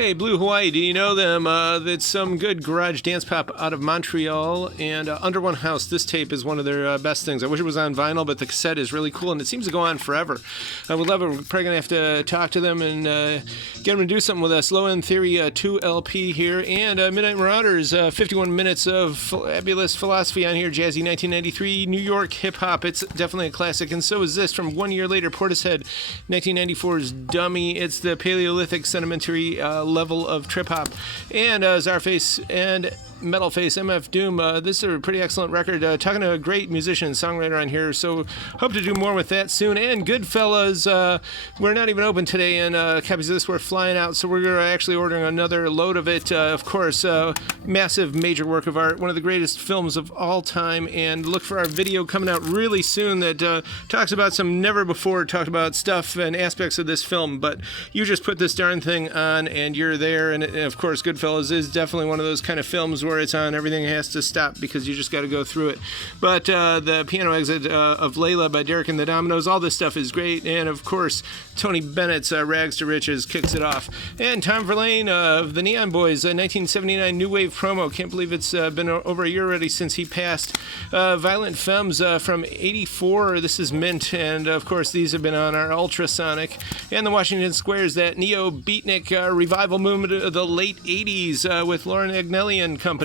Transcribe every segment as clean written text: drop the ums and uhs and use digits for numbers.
Hey, Blue Hawaii, do you know them? That's some good garage dance pop out of Montreal. And Under One House, this tape is one of their best things. I wish it was on vinyl, but the cassette is really cool, and it seems to go on forever. I would love it. We're probably going to have to talk to them and get them to do something with us. Low End Theory 2 LP here. And Midnight Marauders, 51 minutes of fabulous philosophy on here. Jazzy 1993, New York hip-hop. It's definitely a classic. And so is this from 1 year later, Portishead, 1994's Dummy. It's the Paleolithic sedimentary level of trip-hop. And Czarface and Metalface, MF Doom. This is a pretty excellent record. Talking to a great musician, songwriter on here, so hope to do more with that soon. And GoodFellas, we're not even open today, and copies of this were flying out, so we're actually ordering another load of it. Of course, massive, major work of art, one of the greatest films of all time, and look for our video coming out really soon that talks about some never before talked about stuff and aspects of this film, but you just put this darn thing on and you're there. And of course, GoodFellas is definitely one of those kind of films where it's on, everything has to stop because you just got to go through it. But the piano exit of Layla by Derek and the Dominoes, all this stuff is great. And of course, Tony Bennett's Rags to Riches kicks it off. And Tom Verlaine of the Neon Boys, 1979 New Wave promo. Can't believe it's been over a year already since he passed. Violent Femmes from 84. This is Mint. And of course, these have been on our Ultrasonic. And the Washington Squares, that neo beatnik revival movement of the late 80s with Lauren Agnelli and company.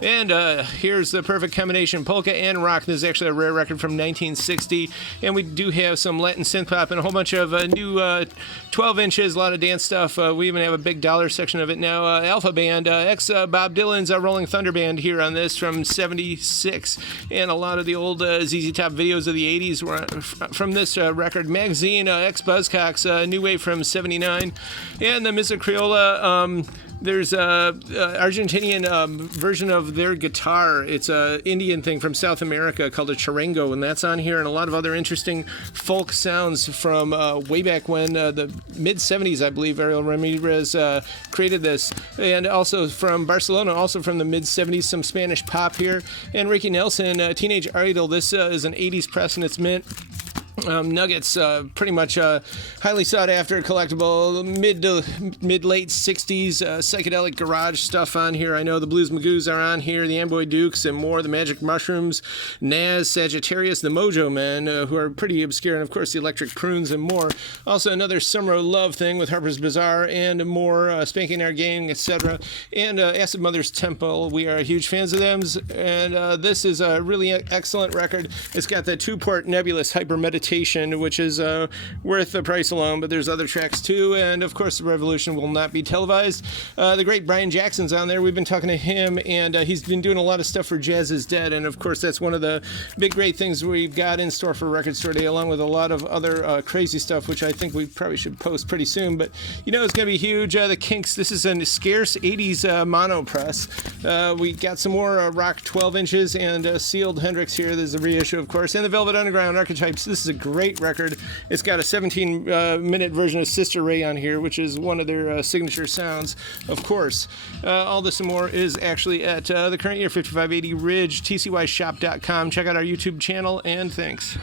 And here's the perfect combination, polka and rock. This is actually a rare record from 1960. And we do have some Latin synth pop and a whole bunch of new 12 inches, a lot of dance stuff. We even have a big dollar section of it now. Alpha Band, ex-Bob Dylan's Rolling Thunder Band here on this from 76. And a lot of the old ZZ Top videos of the 80s were from this record. Magazine, ex-Buzzcocks, New Wave from 79. And the Missa Criolla, there's a Argentinian version of their guitar. It's a Indian thing from South America called a charango, and that's on here, and a lot of other interesting folk sounds from way back when, the mid-70s, I believe. Ariel Ramirez created this, and also from Barcelona, also from the mid-70s, some Spanish pop here. And Ricky Nelson, Teenage Idol. This is an 80s press, and it's mint. Nuggets, pretty much highly sought after collectible, mid-late 60s psychedelic garage stuff on here. I know the Blues Magoos are on here, the Amboy Dukes and more, the Magic Mushrooms, Naz, Sagittarius, the Mojo Men, who are pretty obscure, and of course the Electric Prunes and more. Also another Summer Love thing with Harper's Bazaar and more, Spanking Our Gang, etc. And Acid Mother's Temple, we are huge fans of them, and this is a really excellent record. It's got the two-port nebulous hyper meditation, which is worth the price alone, but there's other tracks too. And of course, the Revolution will not be televised. The great Brian Jackson's on there. We've been talking to him, and he's been doing a lot of stuff for Jazz is Dead. And of course, that's one of the big great things we've got in store for Record Store Day, along with a lot of other crazy stuff, which I think we probably should post pretty soon. But you know, it's going to be huge. The Kinks, this is a scarce 80s mono press. We got some more rock 12 inches and sealed Hendrix here. There's a reissue, of course. And the Velvet Underground Archetypes. This is a great record. It's got a 17-minute version of Sister Ray on here, which is one of their signature sounds, of course. All this and more is actually at the current year 5580 Ridge, tcyshop.com. Check out our YouTube channel, and thanks.